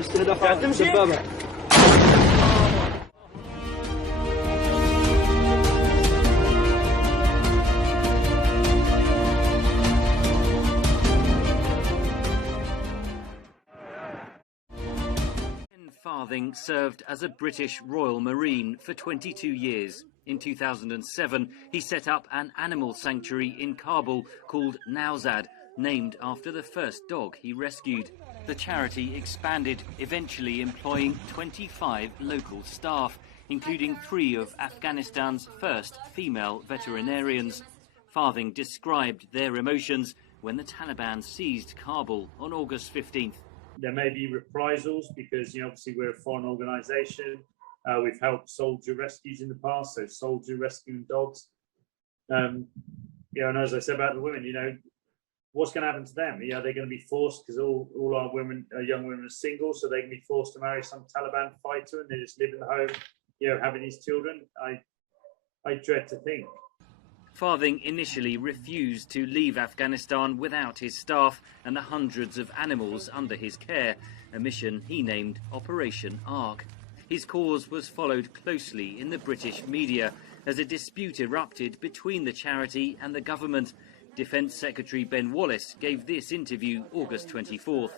استهداف الدبابة. Farthing served as a British Royal Marine for 22 years. In 2007, he set up an animal sanctuary in Kabul called Nowzad, named after the first dog he rescued. The charity expanded, eventually employing 25 local staff, including 3 of Afghanistan's first female veterinarians. Farthing described their emotions when the Taliban seized Kabul on August 15th. There may be reprisals because, obviously we're a foreign organisation. We've helped soldier rescues in the past, so soldier rescuing dogs. And as I said about the women, what's going to happen to them? Are they going to be forced, because all our young women are single, so they can be forced to marry some Taliban fighter and they just live in the home, having these children? I dread to think. Farthing initially refused to leave Afghanistan without his staff and the hundreds of animals under his care, a mission he named Operation Ark. His cause was followed closely in the British media as a dispute erupted between the charity and the government. Defence Secretary Ben Wallace gave this interview August 24th.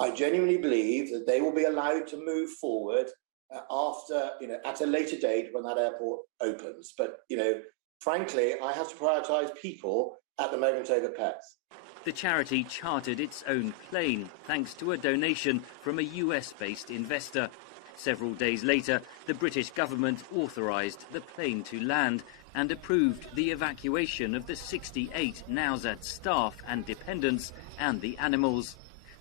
I genuinely believe that they will be allowed to move forward after, at a later date when that airport opens. But, frankly, I have to prioritise people at the moment over pets. The charity chartered its own plane thanks to a donation from a US-based investor. Several days later, the British government authorised the plane to land and approved the evacuation of the 68 Nowzad staff and dependents and the animals.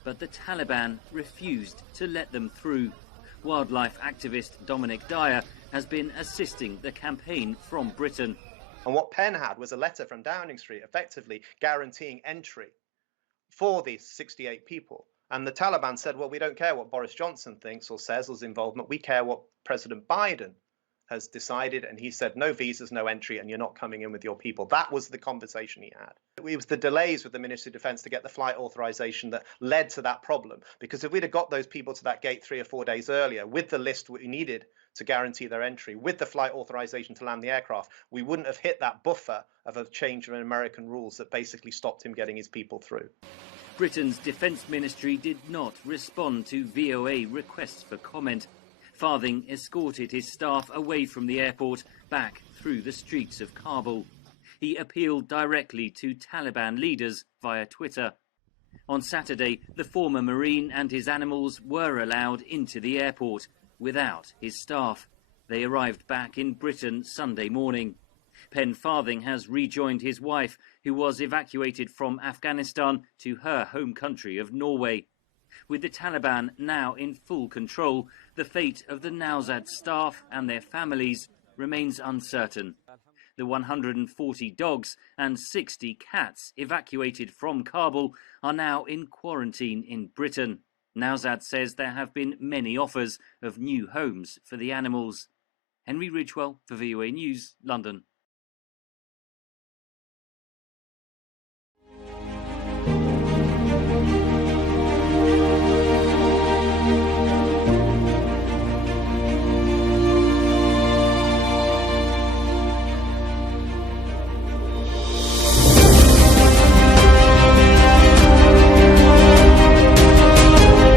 But the Taliban refused to let them through. Wildlife activist Dominic Dyer has been assisting the campaign from Britain. And what Penn had was a letter from Downing Street effectively guaranteeing entry for these 68 people. And the Taliban said, well, we don't care what Boris Johnson thinks or says or his involvement. We care what President Biden has decided. And he said, no visas, no entry, and you're not coming in with your people. That was the conversation he had. It was the delays with the Ministry of Defence to get the flight authorization that led to that problem. Because if we'd have got those people to that gate 3 or 4 days earlier with the list we needed to guarantee their entry, with the flight authorization to land the aircraft, we wouldn't have hit that buffer of a change of American rules that basically stopped him getting his people through. Britain's Defence Ministry did not respond to VOA requests for comment. Farthing escorted his staff away from the airport back through the streets of Kabul. He appealed directly to Taliban leaders via Twitter. On Saturday, the former Marine and his animals were allowed into the airport without his staff. They arrived back in Britain Sunday morning. Penn Farthing has rejoined his wife, who was evacuated from Afghanistan to her home country of Norway. With the Taliban now in full control, the fate of the Nowzad staff and their families remains uncertain. The 140 dogs and 60 cats evacuated from Kabul are now in quarantine in Britain. Nowzad says there have been many offers of new homes for the animals. Henry Ridgwell for VOA News, London.